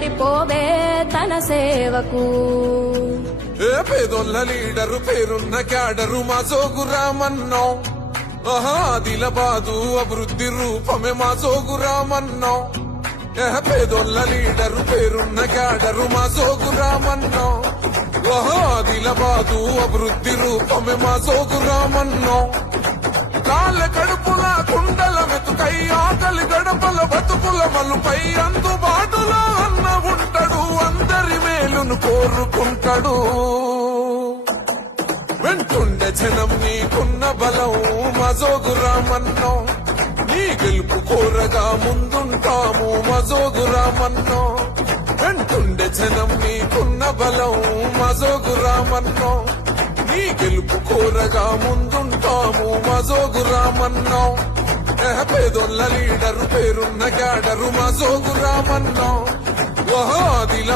సరిపోవే తన సేవకు. ఏ పేదొల్ల లీడరు పేరున్న క్యాడరు మా జోగు రామన్నో. ఆహా అభివృద్ధి రూపమే మా జోగు రామన్నో. ఏ పేదొల్ల లీడరు పేరున్న క్యాడరు మా జోగు రామన్నో. ఆహా అభివృద్ధి రూపమే మా జోగు రామన్నో. కాళ్ళ కడుపుల కుండల మెతుకై ఆకలి గడపల బతుకుల మలుపై అన్న కోరుకుంటాడు. వెంటుండే జనం నీకున్న బలం మజోగురామన్నో నీ గెలుపు కోరగా ముందుంటాము మజోగురామన్నో వెంటుండే జనం నీకున్న బలం మజోగురామన్నో నీ గెలుపు కోరగా ముందుంటాము మజోగురామన్నో పేదొల్ల లీడరు పేరున్న గాడరు మజోగురామన్నో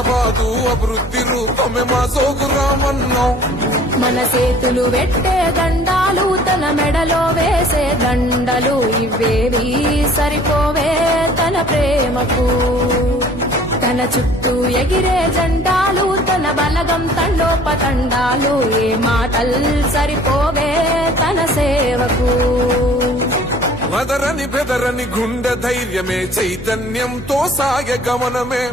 ఆదిలాబాదు అభివృద్ధి రూపమే మజోగు రామన్నో. మన చేతులు పెట్టే దండాలు తన మెడలో వేసే దండలు ఇవేవి సరిపోవే తన ప్రేమకు. తన చుట్టూ ఎగిరే జెండాలు తన బలగం తండోపతండాలు ఏ మాటల్ సరిపోవే తన సేవకు. మదరని బెదరని గుండె ధైర్యమే చైతన్యంతో సాగ గమనమే.